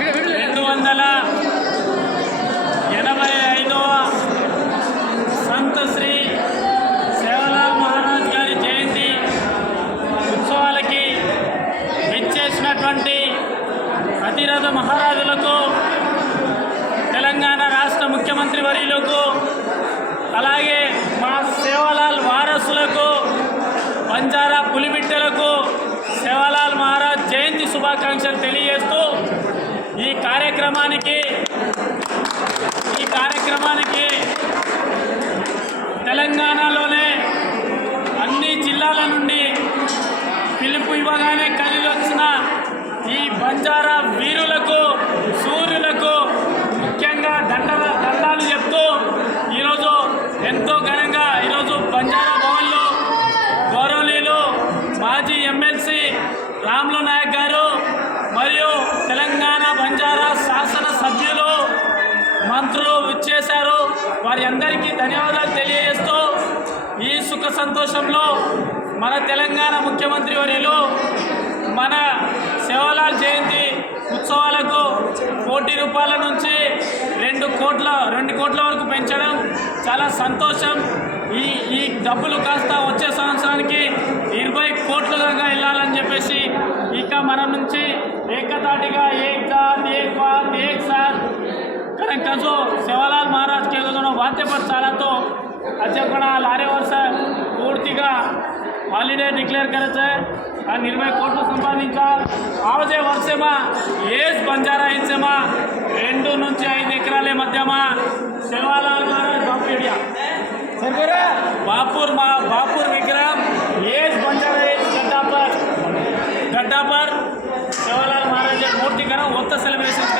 రెండు వందల ఎనభై ఐదవ సంత శ్రీ సేవలాల్ మహారాజ్ గారి జయంతి ఉత్సవాలకి విచ్చేసినటువంటి అతిరథ మహారాజులకు తెలంగాణ రాష్ట్ర ముఖ్యమంత్రి వర్యులకు అలాగే మా సేవలాల్ వారసులకు బంజారా పులిబిట్టలకు సేవలాల్ మహారాజ్ జయంతి శుభాకాంక్షలు తెలియజేస్తూ ఈ కార్యక్రమానికి ఈ కార్యక్రమానికి తెలంగాణలోనే అన్ని జిల్లాల నుండి పిలుపు ఇవ్వగానే కదిలొచ్చిన ఈ బంజారా వీరులకు సూర్యులకు ముఖ్యంగా దండల దండాలు చెప్తూ ఈరోజు ఎంతో ఘనంగా ఈరోజు బంజారా భవన్లో గౌరవనీయులు మాజీ ఎమ్మెల్సీ రామ్లో వారి అందరికీ ధన్యవాదాలు తెలియజేస్తూ ఈ సుఖ సంతోషంలో మన తెలంగాణ ముఖ్యమంత్రి వర్యులు మన సేవలాల్ జయంతి ఉత్సవాలకు కోటి రూపాయల నుంచి రెండు కోట్ల రెండు కోట్ల వరకు పెంచడం చాలా సంతోషం. ఈ ఈ డబ్బులు కాస్త వచ్చే సంవత్సరానికి ఇరవై కోట్లుగా వెళ్ళాలని చెప్పేసి ఇక మన నుంచి ఏకతాటిగా ఏ జాత్ ఏ బాత్ ఏ సాత్ कारण का जो सेवालाल महाराज के दोनों वाद्य पर चाला तो अध्यक्षपणा लारे वर्ष పూర్తిగా హాలిడే డిక్లేర్ करायचं आहे हा निर्भय కోట్లు సంపాదించా ఆవజే వర్షమా ఏజ్ బంజారా హింసమా రెండు నుంచి ఐదు ఎకరాల మధ్యమా సేవాలాల్ మహారాజ్ బాపేడియా సరిపోరా బాపూర్ మా బాపూర్ విగ్రహం ఏజ్ బంజారా ఏజ్ గడ్డా पर गड्ढा पर सेवालाल महाराज मूर्ति करा होता सेलिब्रेशन